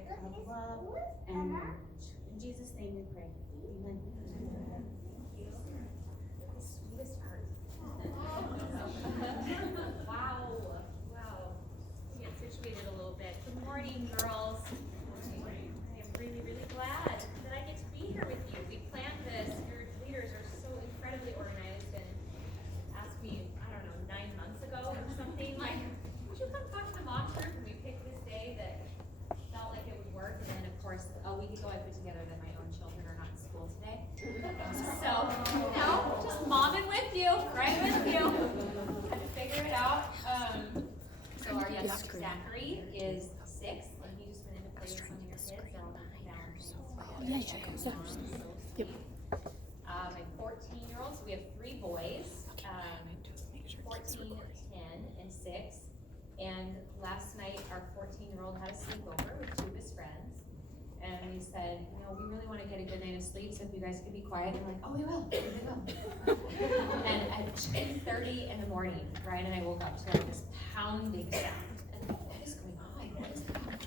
topic of love and marriage. In Jesus' name we pray. Amen. Sweetest heart. Wow. Let me get situated a little bit. Good morning, girls. I am really, really glad that I get to be here with you. We planned this. Your leaders are so incredibly organized and asked me, I don't know, 9 months ago or something, like, would you come talk to the mom church? And we picked this day that felt like it would work. And then, of course, a week ago I put together that my own children are not in school today. So, just momming with you, right with you. Had to figure it out. So our youngest Zachary is 6, and he just went into play with some of your kids. They're all down. Yeah, check it out. Yep. My 14-year-old, so we have 3 boys, 14, 10, and 6. And last night, our 14-year-old had a sleepover with 2 of his friends. And we said, we really want to get a good night of sleep, so if you guys could be quiet. They're like, oh, we will. And at 2:30 in the morning, Ryan and I woke up to this pounding sound. And I'm like, what is going on? What is going on?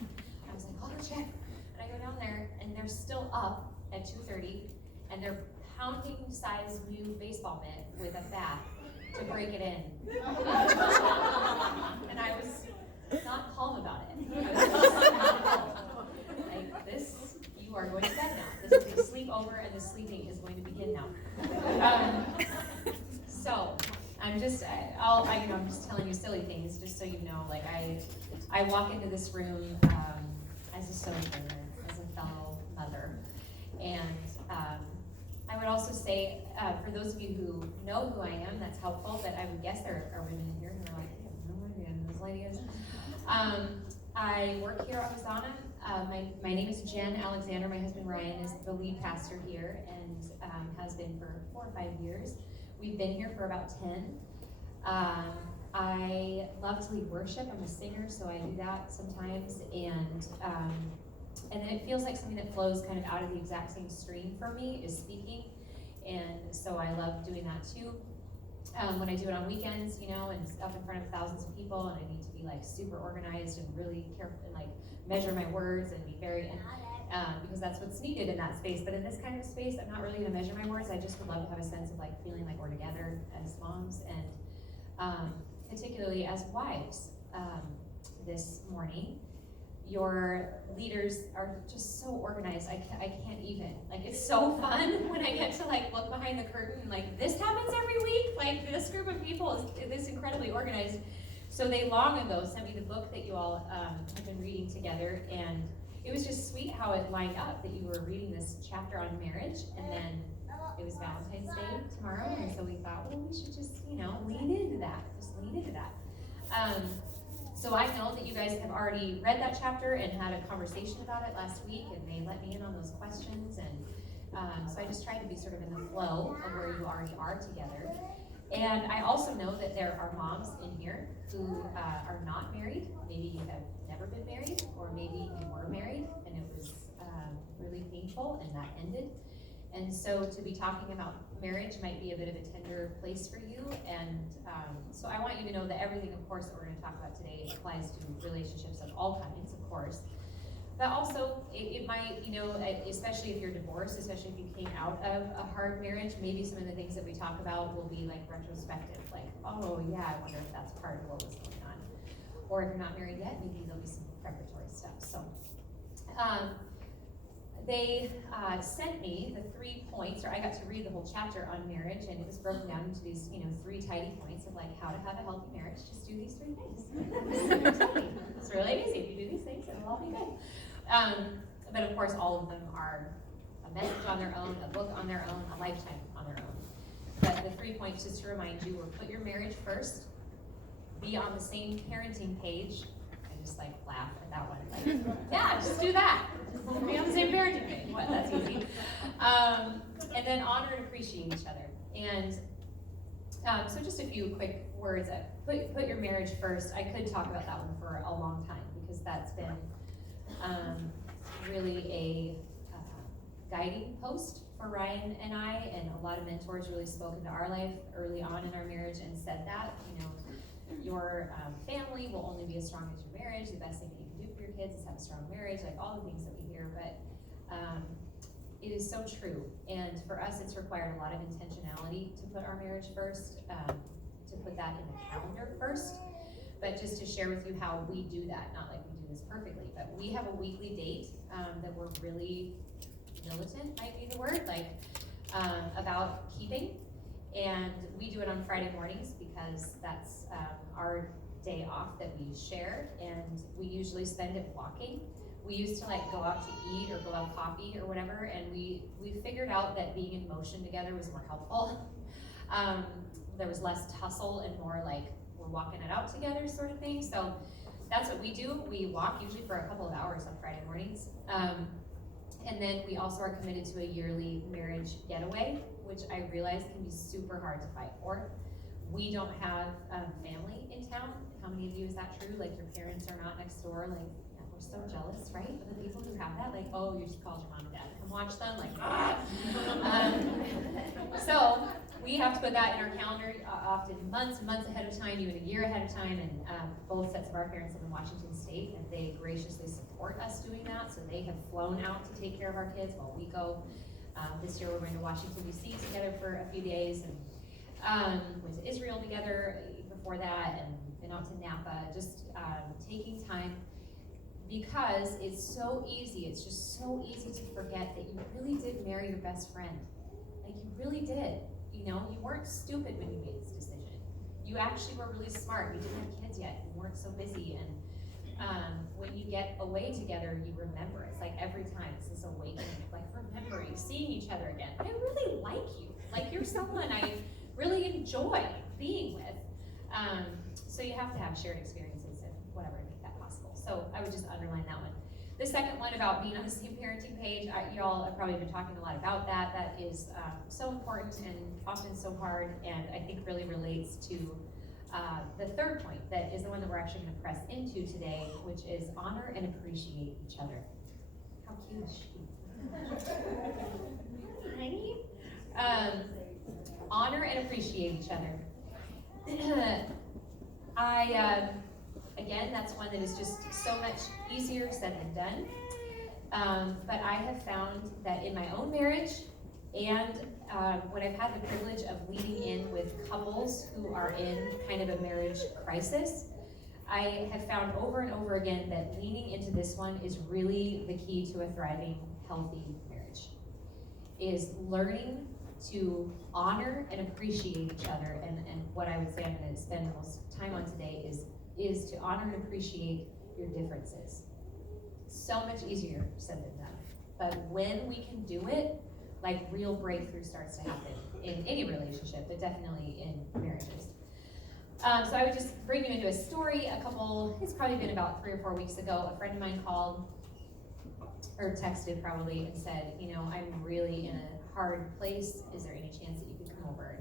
I was like, I'll go check. And I go down there, and they're still up at 2:30, and they're pounding size new baseball mitt with a bat to break it in. And I was not calm about it. I was just not calm. Like, this, you are going to bed now. This is the sleepover, and the sleeping is going to begin now. So I'm just, I'm just telling you silly things, just so you know. Like, I walk into this room as a sojourner, as a fellow mother, and I would also say, for those of you who know who I am, that's helpful, but I would guess there are women in here who are like, I have no idea who this lady is. I work here at Hosanna. My name is Jenn Alexander. My husband Ryan is the lead pastor here and has been for 4 or 5 years. We've been here for about 10. I love to lead worship. I'm a singer, so I do that sometimes. And then it feels like something that flows kind of out of the exact same stream for me is speaking. And so I love doing that too. When I do it on weekends, and up in front of thousands of people, and I need to be like super organized and really careful and like measure my words and be very, because that's what's needed in that space. But in this kind of space, I'm not really gonna measure my words. I just would love to have a sense of like feeling like we're together as moms and particularly as wives. This morning, your leaders are just so organized. I can't even. Like, it's so fun when I get to like look behind the curtain and like, this happens every week. Like, this group of people is this incredibly organized. So they long ago sent me the book that you all have been reading together, and it was just sweet how it lined up that you were reading this chapter on marriage, and then it was Valentine's Day tomorrow, and so we thought, well, we should just, lean into that. Just lean into that. So I know that you guys have already read that chapter and had a conversation about it last week, and they let me in on those questions, and so I just tried to be sort of in the flow of where you already are together. And I also know that there are moms in here who are not married. Maybe you have never been married, or maybe you were married and it was really painful and that ended. And so to be talking about marriage might be a bit of a tender place for you. And so I want you to know that everything, of course, that we're going to talk about today applies to relationships of all kinds, of course. But also, it might, especially if you're divorced, especially if you came out of a hard marriage, maybe some of the things that we talk about will be like retrospective, like, oh yeah, I wonder if that's part of what was going on. Or if you're not married yet, maybe there'll be some preparatory stuff. So, they sent me the 3 points, or I got to read the whole chapter on marriage, and it was broken down into these, 3 tidy points of like how to have a healthy marriage. Just do these 3 things. It's really easy. If you do these things, it'll all be good. But of course, all of them are a message on their own, a book on their own, a lifetime on their own. But the 3 points, just to remind you, were put your marriage first, be on the same parenting page. I just like laugh at that one. Like, yeah, just do that. Be on the same parenting page. What? That's easy. And then honor and appreciate each other. And so just a few quick words. Put your marriage first. I could talk about that one for a long time because that's been really a guiding post for Ryan and I, and a lot of mentors really spoke into our life early on in our marriage and said that, your family will only be as strong as your marriage. The best thing that you can do for your kids is have a strong marriage, like all the things that we hear, but it is so true. And for us, it's required a lot of intentionality to put our marriage first, to put that in the calendar first. But just to share with you how we do that, not like we do this perfectly, but we have a weekly date that we're really militant, might be the word, like about keeping. And we do it on Friday mornings because that's our day off that we share, and we usually spend it walking. We used to like go out to eat or go have coffee or whatever, and we figured out that being in motion together was more helpful. There was less tussle and more like we're walking it out together sort of thing. So that's what we do. We walk usually for a couple of hours on Friday mornings. And then we also are committed to a yearly marriage getaway, which I realize can be super hard to fight for. We don't have family in town. How many of you, is that true? Like your parents are not next door? Like, yeah, we're so jealous, right? Of the people who have that. Like, oh, you just called your mom and dad to come watch them. Like, so we have to put that in our calendar often months and months ahead of time, even a year ahead of time. And both sets of our parents live in Washington State, and they graciously support us doing that. So they have flown out to take care of our kids while we go. This year we're going to Washington, D.C. together for a few days, and went to Israel together before that, and been out to Napa, just taking time, because it's so easy, it's just so easy to forget that you really did marry your best friend. Like you really did. You know, you weren't stupid when you made this decision. You actually were really smart. You didn't have kids yet. You weren't so busy. And when you get away together, you remember. It's like every time it's this awakening, like remembering, seeing each other again. I really like you. Like you're someone I really enjoy being with. So you have to have shared experiences and whatever to make that possible. So I would just underline that one. The second one about being on the same parenting page, y'all have probably been talking a lot about that. That is so important and often so hard, and I think really relates to the third point that is the one that we're actually going to press into today, which is honor and appreciate each other. How cute is she? Honey? Honor and appreciate each other. Again, that's one that is just so much easier said than done. But I have found that in my own marriage, and when I've had the privilege of leading in with couples who are in kind of a marriage crisis, I have found over and over again that leaning into this one is really the key to a thriving, healthy marriage. Is learning to honor and appreciate each other, and what I would say I'm going to spend the most time on today is to honor and appreciate your differences. So much easier said than done. But when we can do it, like real breakthrough starts to happen in any relationship, but definitely in marriages. So I would just bring you into a story. It's probably been about 3 or 4 weeks ago, a friend of mine called, or texted probably, and said, you know, I'm really in a hard place. Is there any chance that you could come over?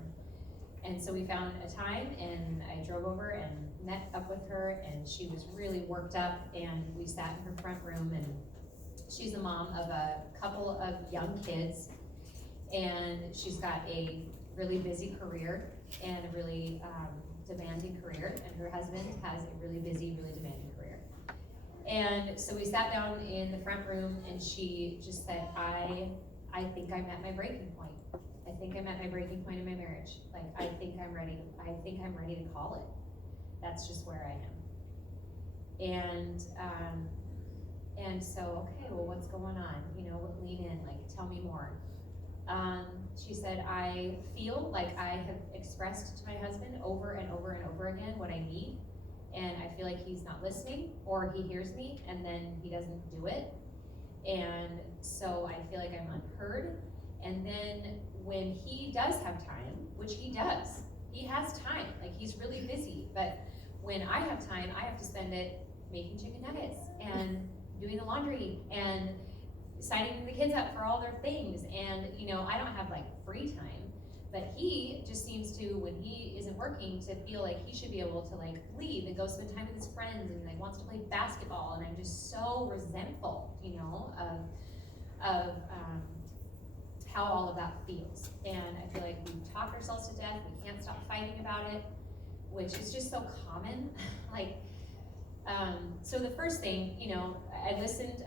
And so we found a time, and I drove over and met up with her, and she was really worked up, and we sat in her front room, and she's a mom of a couple of young kids, and she's got a really busy career and a really demanding career, and her husband has a really busy, really demanding career. And so we sat down in the front room, and she just said, I think I'm at my breaking point. I think I'm at my breaking point in my marriage. Like, I think I'm ready to call it. That's just where I am. And so, okay, well, what's going on? You know, lean in, like, tell me more. She said, I feel like I have expressed to my husband over and over and over again what I need, and I feel like he's not listening, or he hears me and then he doesn't do it. And so I feel like I'm unheard. And then when he does have time, which he does, he has time, like he's really busy, but when I have time, I have to spend it making chicken nuggets and doing the laundry and signing the kids up for all their things. And you know, I don't have like free time, but he just seems to, when he isn't working, to feel like he should be able to like leave and go spend time with his friends, and like wants to play basketball. And I'm just so resentful, you know, of how all of that feels. And I feel like we talk ourselves to death. We can't stop fighting about it. which is just so common. So the first thing, I listened,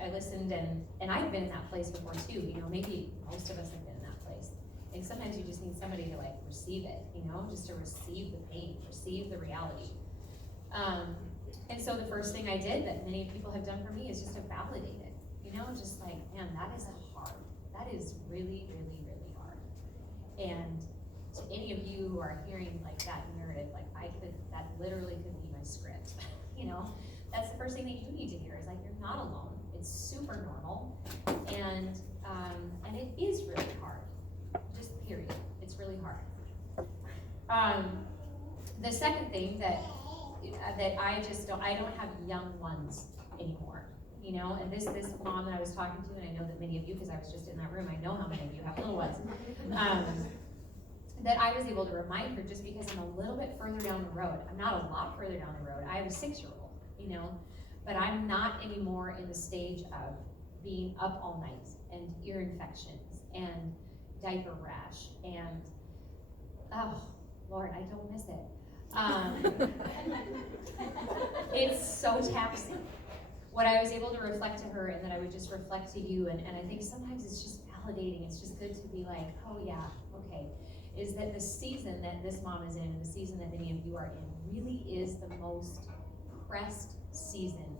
and I've been in that place before too. Maybe most of us have been in that place. And sometimes you just need somebody to receive it, just to receive the pain, receive the reality. And so the first thing I did that many people have done for me is just to validate it, just man, that is hard. That is really, really, really hard. And to any of you who are hearing that narrative, that literally could be my script, That's the first thing that you need to hear is you're not alone. It's super normal, and it is really hard. Just period. It's really hard. The second thing that I don't have young ones anymore. And this mom that I was talking to, and I know that many of you, because I was just in that room, I know how many of you have little ones. That I was able to remind her, just because I'm a little bit further down the road. I'm not a lot further down the road. I have a 6-year-old. But I'm not anymore in the stage of being up all night and ear infections and diaper rash and, oh Lord, I don't miss it. It's so taxing. What I was able to reflect to her, and that I would just reflect to you, and I think sometimes it's just validating, it's just good to be oh yeah, okay, is that the season that this mom is in, and the season that many of you are in, really is the most pressed season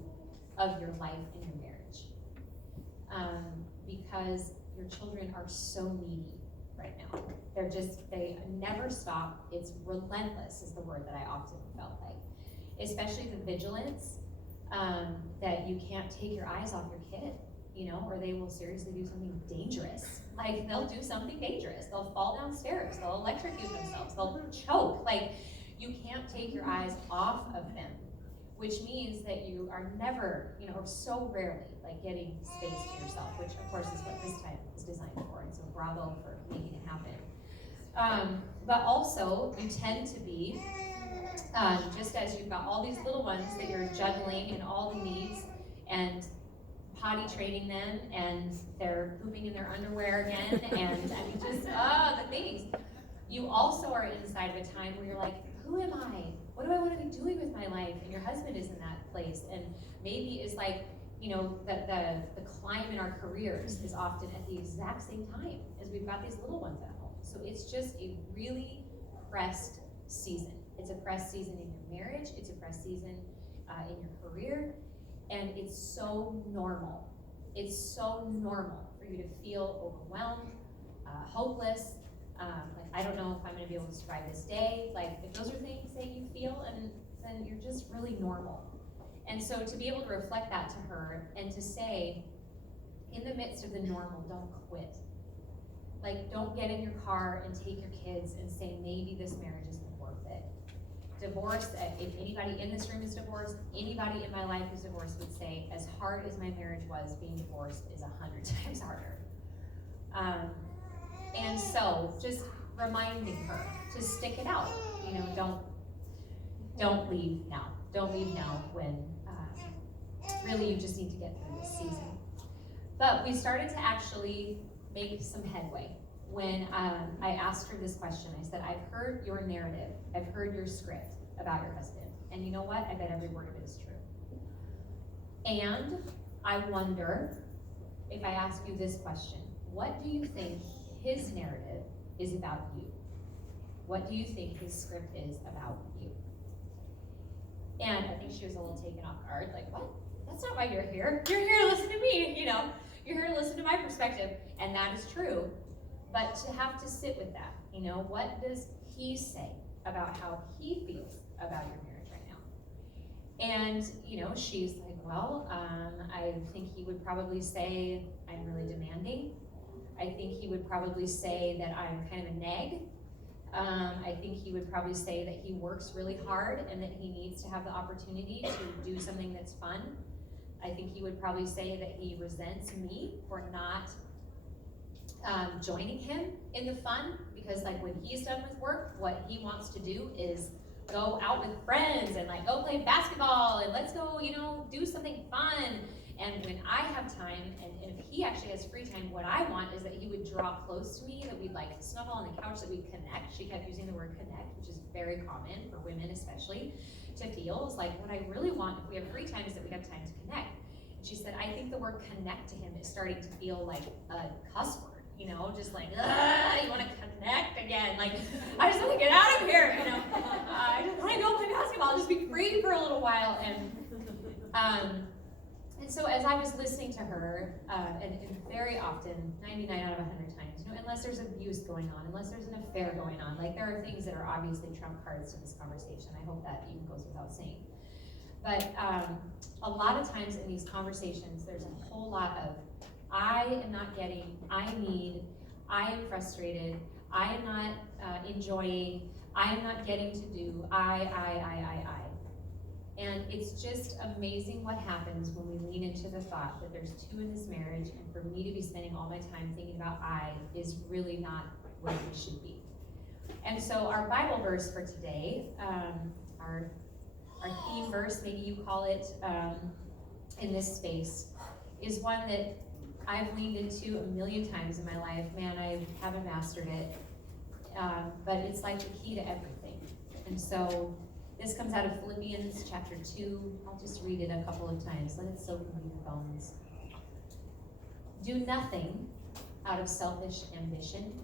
of your life in your marriage, because your children are so needy right now. They never stop. It's relentless is the word that I often felt especially the vigilance, that you can't take your eyes off your kid, or they will seriously do something dangerous. They'll do something dangerous. They'll fall downstairs. They'll electrocute themselves. They'll choke. You can't take your eyes off of them, which means that you are never, or so rarely, getting space to yourself, which of course is what this time is designed for, and so bravo for making it happen. But also, you tend to be, just as you've got all these little ones that you're juggling and all the needs, and potty training them, and they're pooping in their underwear again, and the things. You also are inside of a time where you're who am I? What do I want to be doing with my life? And your husband is in that place, and maybe is the climb in our careers is often at the exact same time as we've got these little ones at home. So it's just a really pressed season. It's a pressed season in your marriage. It's a pressed season in your career, and it's so normal. It's so normal for you to feel overwhelmed, hopeless. I don't know if I'm going to be able to survive this day. If those are things that you feel, and then you're just really normal. And so to be able to reflect that to her, and to say, in the midst of the normal, don't quit. Don't get in your car and take your kids and say, maybe this marriage isn't worth it. Divorce, if anybody in this room is divorced, anybody in my life who's divorced would say, as hard as my marriage was, being divorced is 100 times harder. And so, just reminding her to stick it out. Don't leave now. Don't leave now when really you just need to get through this season. But we started to actually make some headway when I asked her this question. I said, I've heard your narrative. I've heard your script about your husband. And you know what? I bet every word of it is true. And I wonder if I ask you this question, what do you think his narrative is about you? What do you think his script is about you? And I think she was a little taken off guard, what? That's not why you're here. You're here to listen to me, You're here to listen to my perspective, and that is true. But to have to sit with that, what does he say about how he feels about your marriage right now? And, she's I think he would probably say I'm really demanding. I think he would probably say that I'm kind of a nag. I think he would probably say that he works really hard and that he needs to have the opportunity to do something that's fun. I think he would probably say that he resents me for not joining him in the fun, because when he's done with work, what he wants to do is go out with friends and go play basketball and let's go, do something fun. And when I have time, and if he actually has free time, what I want is that he would draw close to me, that we'd like snuggle on the couch, that we'd connect. She kept using the word connect, which is very common for women especially to feel. It's like, what I really want if we have free time is that we have time to connect. And she said, I think the word connect to him is starting to feel like a cuss word, you know, just like, you want to connect again. Like, I just want to get out of here, you know. I just want to go play basketball, just be free for a little while. And so as I was listening to her, and very often, 99 out of 100 times, you know, unless there's abuse going on, unless there's an affair going on, like there are things that are obviously trump cards to this conversation. I hope that even goes without saying. But a lot of times in these conversations, there's a whole lot of, I am not getting, I need, I am frustrated, I am not enjoying, I am not getting to do, I. And it's just amazing what happens when we lean into the thought that there's two in this marriage, and for me to be spending all my time thinking about I is really not where we should be. And so our Bible verse for today, our theme verse, maybe you call it, in this space, is one that I've leaned into a million times in my life. Man, I haven't mastered it, but it's like the key to everything. And so this comes out of Philippians chapter 2. I'll just read it a couple of times. Let it soak into your bones. Do nothing out of selfish ambition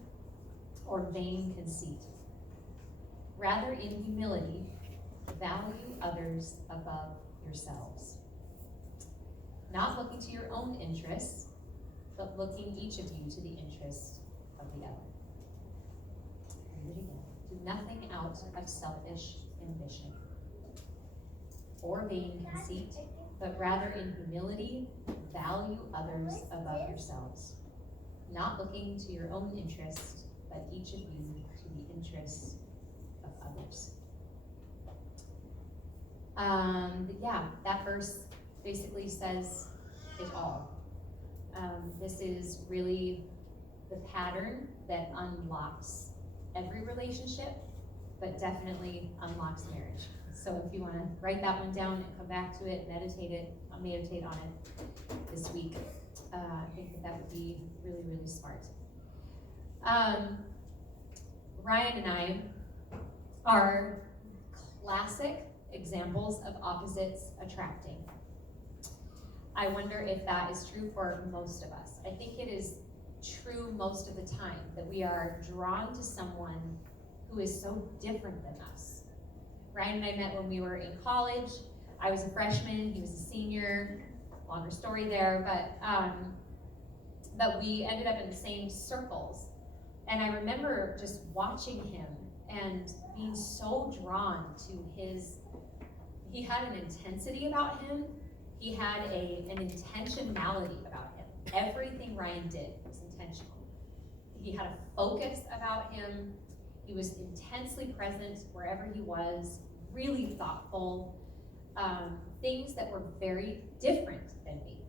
or vain conceit. Rather, in humility, value others above yourselves. Not looking to your own interests, but looking each of you to the interest of the other. Read it again. Do nothing out of selfish ambition or vain conceit, but rather in humility value others above yourselves, not looking to your own interest, but each of you to the interest of others. That verse basically says it all. This is really the pattern that unlocks every relationship, but definitely unlocks marriage. So if you want to write that one down and come back to it, meditate on it this week, I think that would be really, really smart. Ryan and I are classic examples of opposites attracting. I wonder if that is true for most of us. I think it is true most of the time that we are drawn to someone who is so different than us. Ryan and I met when we were in college. I was a freshman, he was a senior. Longer story there, but we ended up in the same circles. And I remember just watching him and being so drawn to he had an intensity about him. He had an intentionality about him. Everything Ryan did was intentional. He had a focus about him. He was intensely present wherever he was, really thoughtful, things that were very different than me.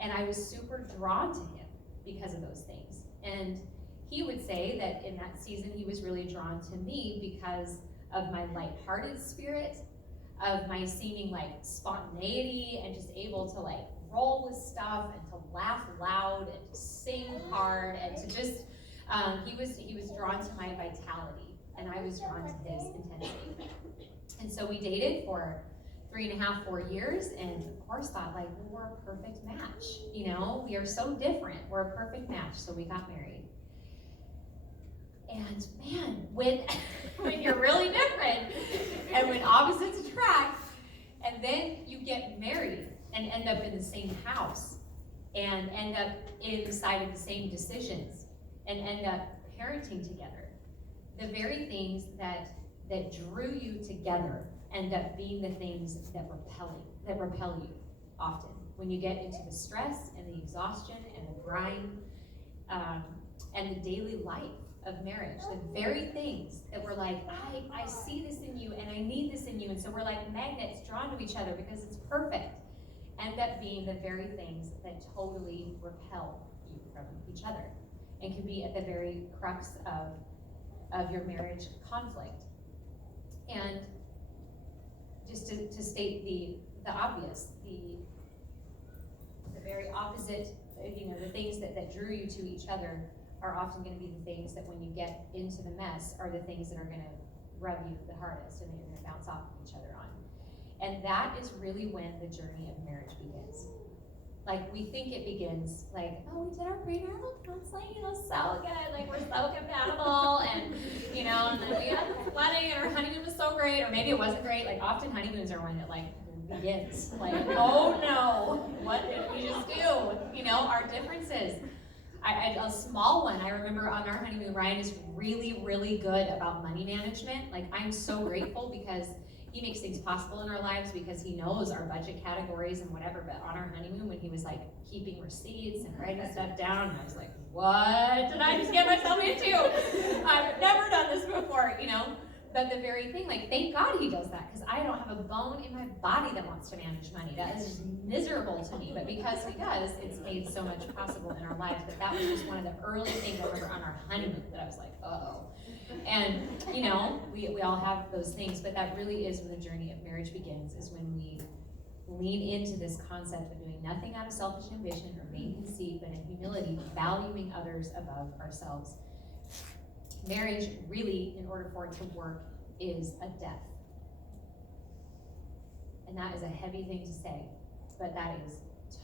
And I was super drawn to him because of those things. And he would say that in that season, he was really drawn to me because of my lighthearted spirit, of my seeming like spontaneity and just able to like roll with stuff and to laugh loud and to sing hard and to just, he was drawn to my vitality and I was drawn to his intensity. And so we dated for 3.5, 4 years, and of course thought like, well, we're a perfect match. You know, we are so different. We're a perfect match. So we got married. And man, when you're really different and when opposites attract, and then you get married and end up in the same house and end up inside of the same decisions and end up parenting together, the very things that drew you together end up being the things that repel you often. When you get into the stress and the exhaustion and the grind and the daily life of marriage, the very things that we're like, I see this in you and I need this in you, and so we're like magnets drawn to each other because it's perfect, end up being the very things that totally repel you from each other and can be at the very crux of your marriage conflict. And just to state the obvious, very opposite, the things that drew you to each other are often going to be the things that when you get into the mess are the things that are going to rub you the hardest and that you're going to bounce off of each other on. And that is really when the journey of marriage begins. Like, we think it begins like, oh, we did our premarital counseling, it was so good, like, we're so compatible, and, and then we had the wedding, and our honeymoon was so great, or maybe it wasn't great. Like, often honeymoons are when it, like, begins. Like, oh no, what did we just do? Our differences. A small one, I remember on our honeymoon, Ryan is really, really good about money management. Like, I'm so grateful because he makes things possible in our lives because he knows our budget categories and whatever. But on our honeymoon, when he was like keeping receipts and writing stuff down, and I was like, what did I just get myself into? I've never done this before, But the very thing, like, thank God he does that, because I don't have a bone in my body that wants to manage money. That is just miserable to me. But because he does, it's made so much possible in our lives. But that was just one of the early things I remember on our honeymoon that I was like, uh-oh. And, we all have those things, but that really is when the journey of marriage begins, is when we lean into this concept of doing nothing out of selfish ambition or vain conceit, but in humility, valuing others above ourselves. Marriage, really, in order for it to work, is a death. And that is a heavy thing to say, but that is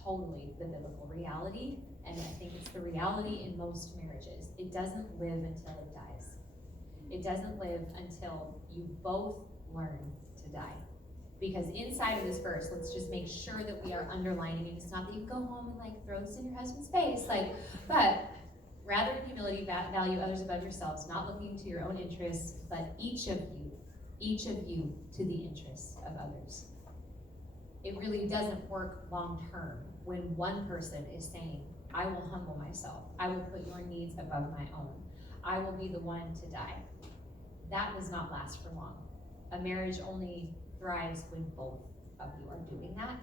totally the biblical reality, and I think it's the reality in most marriages. It doesn't live until it dies. It doesn't live until you both learn to die. Because inside of this verse, let's just make sure that we are underlining it. It's not that you go home and like throw this in your husband's face, but rather in humility, value others above yourselves, not looking to your own interests, but each of you to the interests of others. It really doesn't work long term when one person is saying, I will humble myself. I will put your needs above my own. I will be the one to die. That does not last for long. A marriage only thrives when both of you are doing that,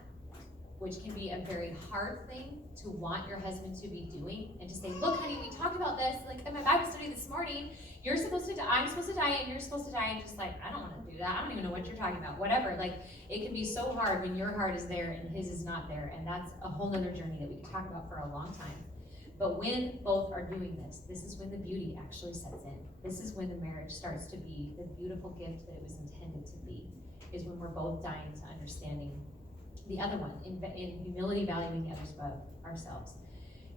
which can be a very hard thing to want your husband to be doing, and to say, look, honey, we talked about this, like in my Bible study this morning, you're supposed to die, I'm supposed to die, and you're supposed to die, and just like, I don't want to do that, I don't even know what you're talking about, whatever. Like, it can be so hard when your heart is there and his is not there, and that's a whole nother journey that we could talk about for a long time. But when both are doing this is when the beauty actually sets in. This is when the marriage starts to be the beautiful gift that it was intended to be, is when we're both dying to understanding the other one, in humility, valuing the others above ourselves.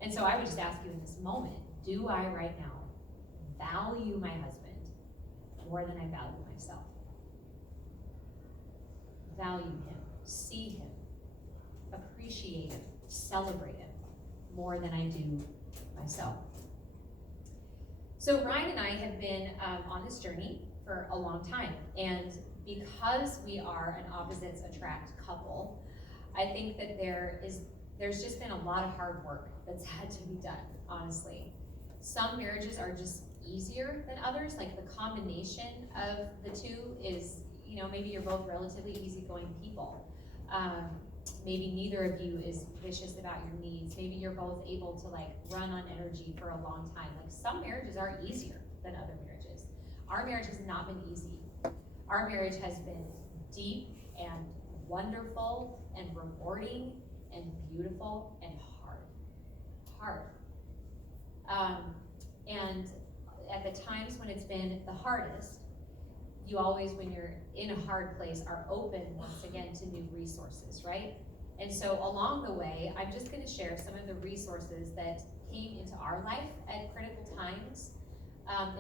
And so I would just ask you in this moment, do I right now value my husband more than I value myself? Value him, see him, appreciate him, celebrate him more than I do myself. So Ryan and I have been on this journey for a long time, and because we are an opposites attract couple, I think that there's just been a lot of hard work that's had to be done, honestly. Some marriages are just easier than others, like the combination of the two is, maybe you're both relatively easygoing people. Maybe neither of you is vicious about your needs. Maybe you're both able to like run on energy for a long time. Like, some marriages are easier than other marriages. Our marriage has not been easy. Our marriage has been deep and wonderful and rewarding and beautiful and hard. And at the times when it's been the hardest, you always, when you're in a hard place, are open once again to new resources, right? And so along the way, I'm just going to share some of the resources that came into our life at critical times,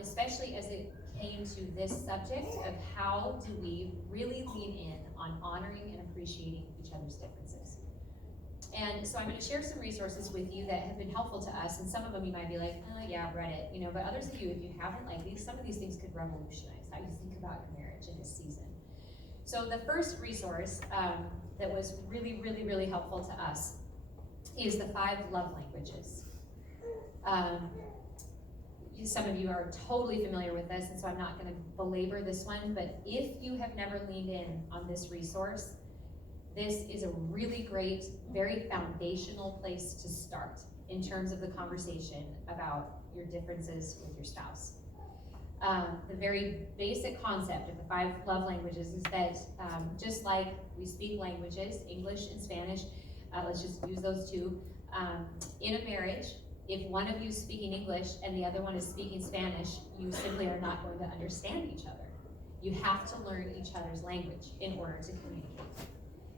especially as it came to this subject of how do we really lean in on honoring and appreciating each other's differences. And so I'm going to share some resources with you that have been helpful to us, and some of them you might be like, oh yeah, I've read it, but others of you, if you haven't, like some of these things could revolutionize how you think about your marriage in this season. So the first resource that was really, really, really helpful to us is the 5 love languages. Some of you are totally familiar with this, and so I'm not going to belabor this one, but if you have never leaned in on this resource, this is a really great, very foundational place to start in terms of the conversation about your differences with your spouse. The very basic concept of the 5 love languages is that just like we speak languages, English and Spanish, Let's just use those two. In a marriage, if one of you is speaking English and the other one is speaking Spanish, you simply are not going to understand each other. You have to learn each other's language in order to communicate.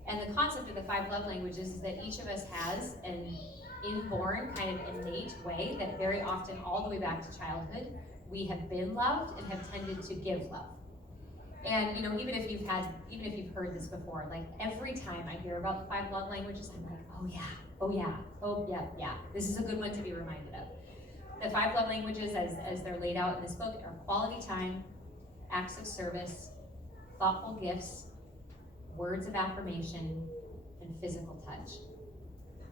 And the concept of the 5 love languages is that each of us has an inborn kind of innate way that very often, all the way back to childhood, we have been loved and have tended to give love. And you know, even if you've heard this before, like every time I hear about the 5 love languages, I'm like, oh yeah, this is a good one to be reminded of. The 5 love languages, as they're laid out in this book, are quality time, acts of service, thoughtful gifts, words of affirmation, and physical touch.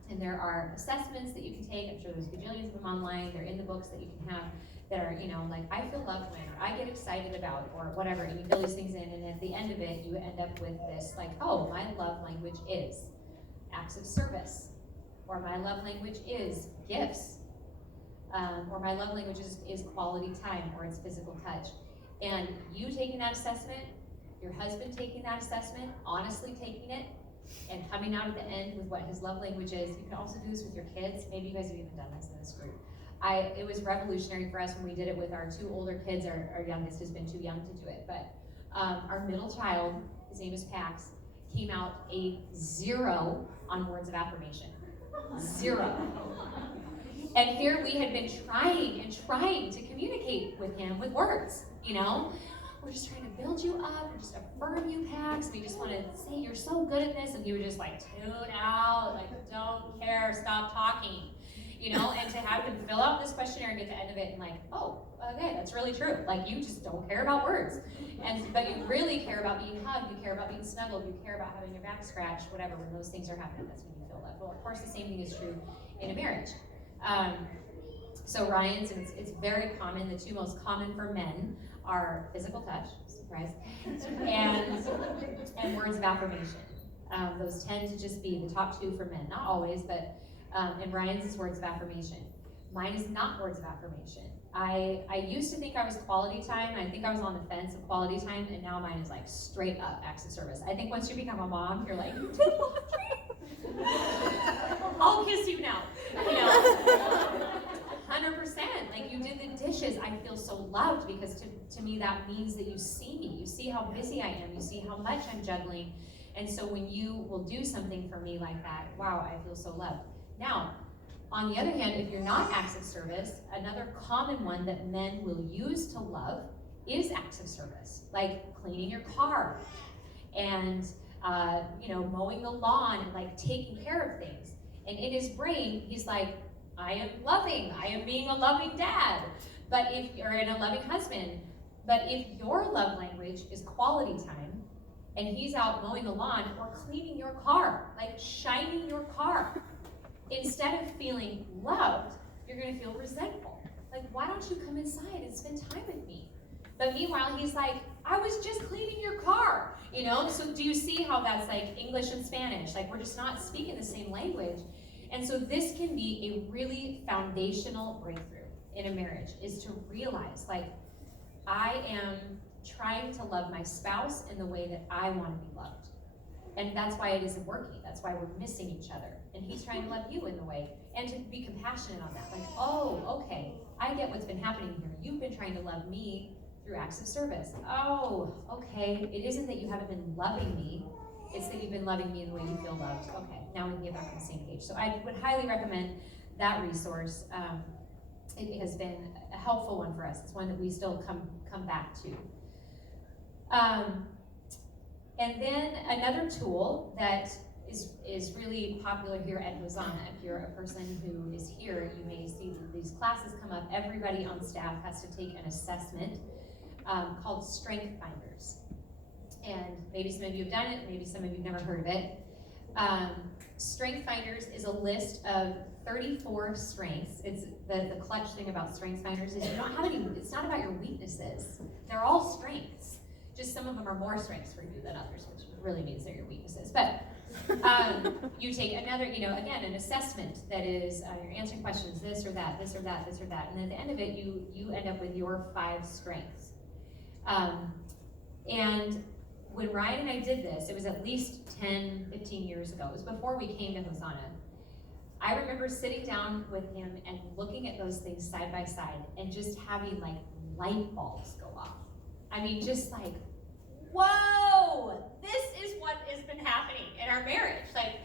And there are assessments that you can take. I'm sure there's gajillions of them online. They're in the books that you can have that are, you know, like I feel loved when, or I get excited about, or whatever. And you fill these things in, and at the end of it, you end up with this, like, oh, my love language is acts of service, or my love language is gifts, or my love language is quality time, or it's physical touch. And you taking that assessment, your husband taking that assessment, honestly taking it, and coming out at the end with what his love language is. You can also do this with your kids. Maybe you guys have even done this in this group. It was revolutionary for us when we did it with our 2 older kids. Our youngest has been too young to do it, but our middle child, his name is Pax, came out a 0 on words of affirmation. 0. And here we had been trying to communicate with him with words, you know? We're just trying to build you up, we're just affirm you, Pax. We just want to say you're so good at this, and he would just like tune out, like don't care, stop talking, you know. And to have him fill out this questionnaire and get to the end of it and like, oh, okay, that's really true. Like you just don't care about words, but you really care about being hugged, you care about being snuggled, you care about having your back scratched, whatever. When those things are happening, that's when you feel that. Well, of course, the same thing is true in a marriage. So Ryan's, and it's very common. The 2 most common for men are physical touch, surprise, and words of affirmation. Those tend to just be the top 2 for men, not always, but and Ryan's is words of affirmation. Mine is not words of affirmation. I used to think I was quality time. I think I was on the fence of quality time, and now mine is like straight up acts of service. I think once you become a mom, you're like, you did laundry? I'll kiss you now. You know, 100%. Like you did the dishes. I feel so loved because to me that means that you see me. You see how busy I am. You see how much I'm juggling. And so when you will do something for me like that, wow, I feel so loved. Now, on the other hand, if you're not acts of service, another common one that men will use to love is acts of service, like cleaning your car and mowing the lawn and like taking care of things. And in his brain, he's like, I am loving. I am being a loving dad, or a loving husband. But if your love language is quality time, and he's out mowing the lawn or cleaning your car, like shining your car, instead of feeling loved, you're going to feel resentful. Like, why don't you come inside and spend time with me? But meanwhile, he's like, I was just cleaning your car, you know? So do you see how that's like English and Spanish? Like, we're just not speaking the same language. And so this can be a really foundational breakthrough in a marriage, is to realize, like, I am trying to love my spouse in the way that I want to be loved. And that's why it isn't working. That's why we're missing each other. And he's trying to love you in the way, and to be compassionate on that. Like, oh, okay, I get what's been happening here. You've been trying to love me through acts of service. Oh, okay, it isn't that you haven't been loving me. It's that you've been loving me in the way you feel loved. Okay, now we can get back on the same page. So I would highly recommend that resource. It has been a helpful one for us. It's one that we still come back to. And then another tool that is really popular here at Hosanna. If you're a person who is here, you may see these classes come up. Everybody on staff has to take an assessment called Strength Finders. And maybe some of you have done it, maybe some of you have never heard of it. Strength Finders is a list of 34 strengths. It's the clutch thing about Strength Finders is you don't have any, it's not about your weaknesses. They're all strengths. Just some of them are more strengths for you than others, which really means they're your weaknesses. But you take another, again, an assessment that is, you're answering questions, this or that, this or that, this or that. And then at the end of it, you end up with your 5 strengths. And when Ryan and I did this, it was at least 10, 15 years ago. It was before we came to Hosanna. I remember sitting down with him and looking at those things side by side and just having like light bulbs go off. I mean, just like, whoa, this is what has been happening in our marriage. Like,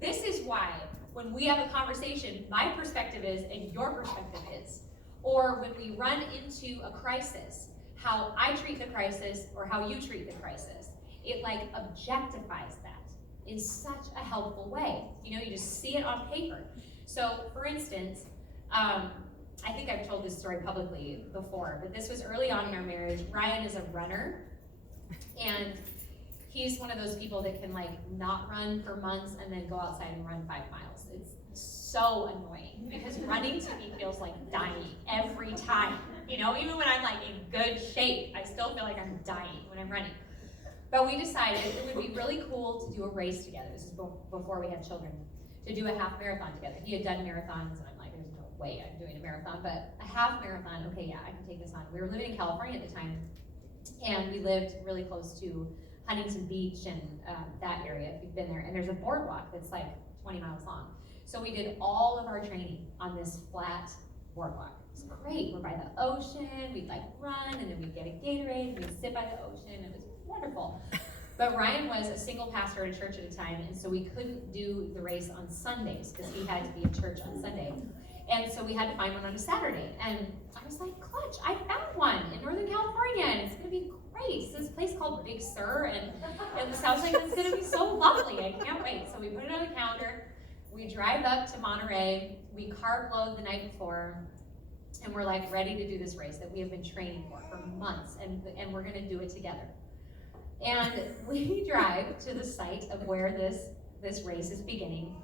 this is why when we have a conversation, my perspective is and your perspective is. Or when we run into a crisis, how I treat the crisis or how you treat the crisis. It like objectifies that in such a helpful way. You know, you just see it on paper. So for instance, I think I've told this story publicly before, but this was early on in our marriage. Ryan is a runner, and he's one of those people that can like not run for months and then go outside and run 5 miles. It's so annoying because running to me feels like dying every time. You know, even when I'm like in good shape, I still feel like I'm dying when I'm running. But we decided it would be really cool to do a race together. This is before we had children, to do a half marathon together. He had done marathons, and I'm like, there's no way I'm doing a marathon, but a half marathon, okay, yeah, I can take this on. We were living in California at the time, and we lived really close to Huntington Beach and that area, if you've been there. And there's a boardwalk that's like 20 miles long. So we did all of our training on this flat boardwalk. It's great. We're by the ocean. We'd like run, and then we'd get a Gatorade, and we'd sit by the ocean. It was wonderful. But Ryan was a single pastor at a church at a time, and so we couldn't do the race on Sundays because he had to be at church on Sunday. And so we had to find one on a Saturday. And I was like, clutch, I found one in Northern California, and it's going to be great. It's this place called Big Sur, and it sounds like it's going to be so lovely. I can't wait. So we put it on the calendar. We drive up to Monterey. We carb load the night before, and we're like ready to do this race that we have been training for months, and we're going to do it together. And we drive to the site of where this race is beginning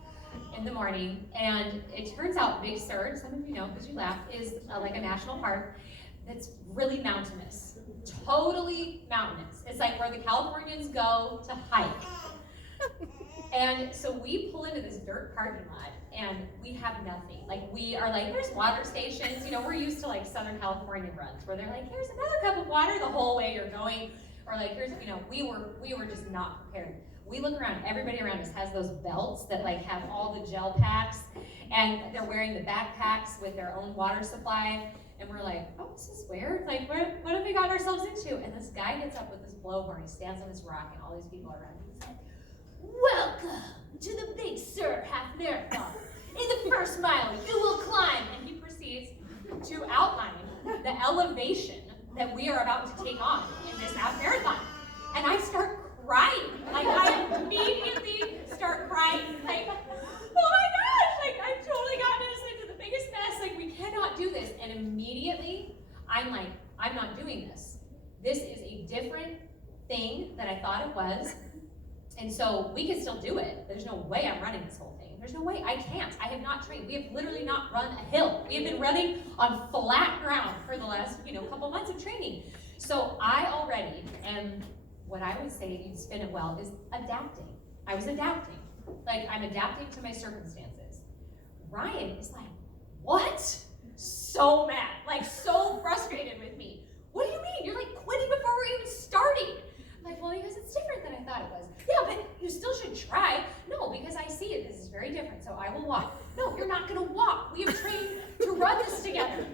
in the morning, and it turns out Big Sur, some of you know because you laughed, is like a national park that's really mountainous, totally mountainous. It's like where the Californians go to hike. And so we pull into this dirt parking lot, and we have nothing. Like, we are like, there's water stations. You know, we're used to like Southern California runs where they're like, here's another cup of water the whole way you're going. Or like, here's, you know, we were just not prepared. We look around, everybody around us has those belts that like have all the gel packs, and they're wearing the backpacks with their own water supply. And we're like, oh, this is weird. Like, what have we gotten ourselves into? And this guy gets up with this blowhorn. He stands on this rock, and all these people are around him. He's like, welcome to the Big Sur half marathon. In the first mile, you will climb. And he proceeds to outline the elevation that we are about to take on in this half marathon. And I start crying. Like, I immediately start crying. Like, oh my gosh, like, I've totally gotten us into the biggest mess. Like, we cannot do this. And immediately, I'm like, I'm not doing this. This is a different thing than I thought it was. And so we can still do it. There's no way I'm running this whole thing. There's no way. I can't. I have not trained. We have literally not run a hill. We have been running on flat ground for the last, couple months of training. So I already am, what I would say, if you'd spin it well, is adapting. I was adapting. Like, I'm adapting to my circumstances. Ryan is like, what? So mad. Like, so frustrated with me. What do you mean? You're like quitting before we're even starting. I'm like, well, because it's different than I thought it was. Yeah, but you still should try. No, because I see it. This is very different, so I will walk. No, you're not going to walk. We have trained to run this together.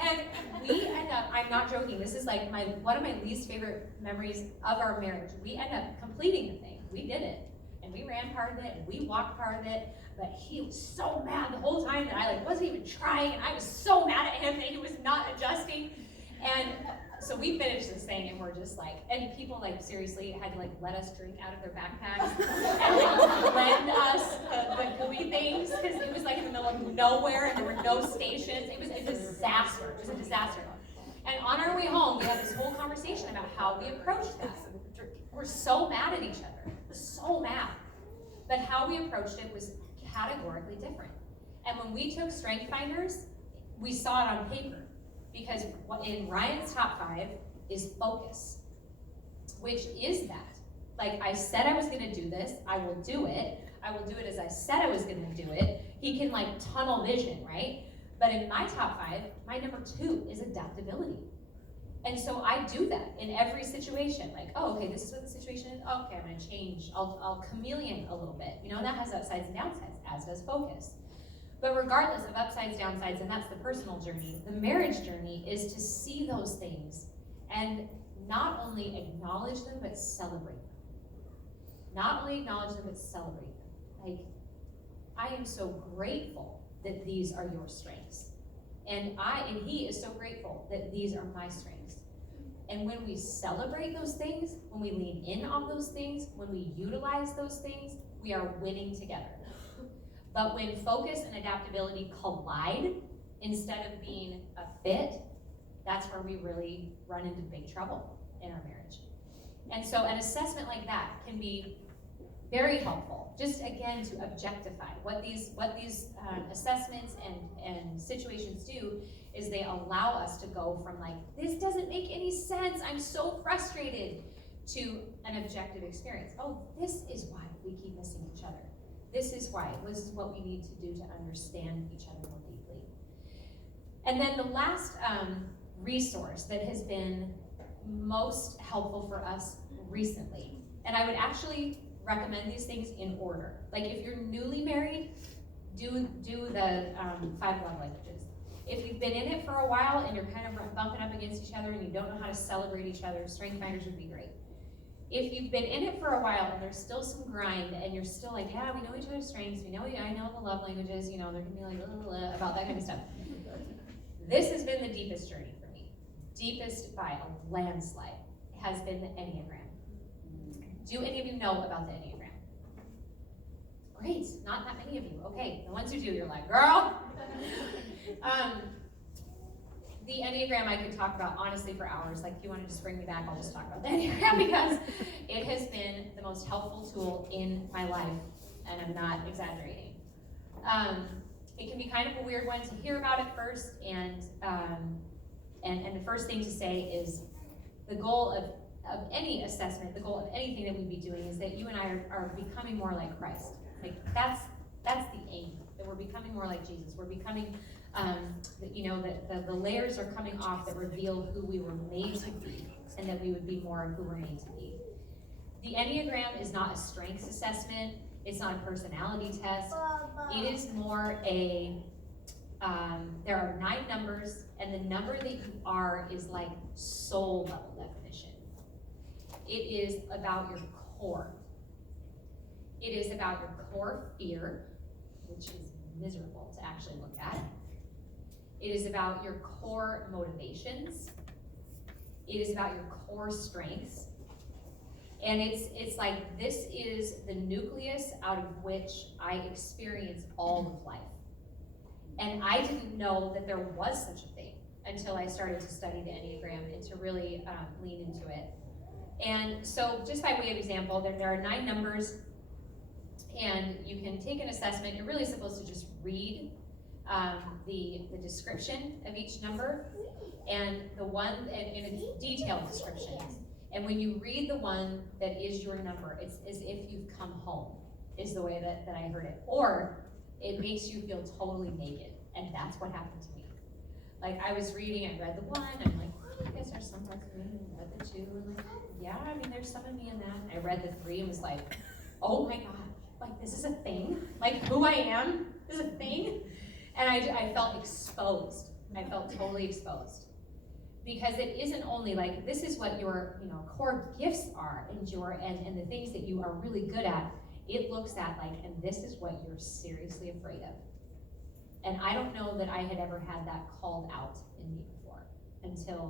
And we end up, I'm not joking, this is like one of my least favorite memories of our marriage. We end up completing the thing. We did it. And we ran part of it, and we walked part of it. But he was so mad the whole time that I wasn't even trying, and I was so mad at him that he was not adjusting. And so we finished this thing, and we're just like, and people seriously had to let us drink out of their backpacks and lend us the gooey things, because it was in the middle of nowhere and there were no stations. It was a disaster. It was a disaster. And on our way home, we had this whole conversation about how we approached that. We're so mad at each other, so mad. But how we approached it was categorically different. And when we took Strength Finders, we saw it on paper. Because in Ryan's top 5 is focus, which is that. I said I was going to do this, I will do it. I will do it as I said I was going to do it. He can tunnel vision, right? But in my top 5, my number 2 is adaptability. And so I do that in every situation. Like, oh, okay, this is what the situation is. Oh, okay, I'm gonna change. I'll chameleon a little bit. You know, and that has upsides and downsides, as does focus. But regardless of upsides, downsides, and that's the personal journey, the marriage journey is to see those things and not only acknowledge them, but celebrate them. Not only acknowledge them, but celebrate them. Like, I am so grateful that these are your strengths. And he is so grateful that these are my strengths. And when we celebrate those things, when we lean in on those things, when we utilize those things, we are winning together. But when focus and adaptability collide, instead of being a fit, that's where we really run into big trouble in our marriage. And so an assessment like that can be very helpful, just again to objectify. What these assessments and situations do is they allow us to go from like, this doesn't make any sense, I'm so frustrated, to an objective experience. Oh, this is why we keep missing each other. This is why. This is what we need to do to understand each other more deeply. And then the last resource that has been most helpful for us recently, and I would actually recommend these things in order. Like if you're newly married, do the 5 love languages. If you've been in it for a while and you're kind of bumping up against each other and you don't know how to celebrate each other, Strength Finders would be great. If you've been in it for a while and there's still some grind and you're still like, yeah, we know each other's strengths, I know the love languages, you know, they're gonna be like, blah, blah, blah, about that kind of stuff. This has been the deepest journey for me. Deepest by a landslide has been the Enneagram. Do any of you know about the Enneagram? Great, not that many of you. Okay, the ones who do, you're like, girl. The Enneagram I could talk about honestly for hours. Like if you want to just bring me back, I'll just talk about the Enneagram because it has been the most helpful tool in my life, and I'm not exaggerating. It can be kind of a weird one to hear about at first, and the first thing to say is the goal of any assessment, the goal of anything that we'd be doing is that you and I are becoming more like Christ. Like that's the aim, that we're becoming more like Jesus. We're becoming, the layers are coming off that reveal who we were made to be, and that we would be more of who we're made to be. The Enneagram is not a strengths assessment. It's not a personality test. It is more there are 9 numbers, and the number that you are is like soul level definition. It is about your core. It is about your core fear, which is miserable to actually look at. It is about your core motivations. It is about your core strengths. And it's like this is the nucleus out of which I experience all of life. And I didn't know that there was such a thing until I started to study the Enneagram and to really lean into it. And so just by way of example, there are 9 numbers, and you can take an assessment. You're really supposed to just read the description of each number, and it's detailed descriptions. And when you read the one that is your number, it's as if you've come home, is the way that I heard it. Or it makes you feel totally naked, and that's what happened to me. Like I was reading, I read the 1, I'm like, oh, I guess there's some parts of me, and I read the 2, and like, yeah, I mean, there's some of me in that. I read the 3 and was like, oh my God, like this is a thing? Like who I am is a thing? And I felt exposed. I felt totally exposed. Because it isn't only like, this is what your core gifts are and the things that you are really good at. It looks at like, and this is what you're seriously afraid of. And I don't know that I had ever had that called out in me before until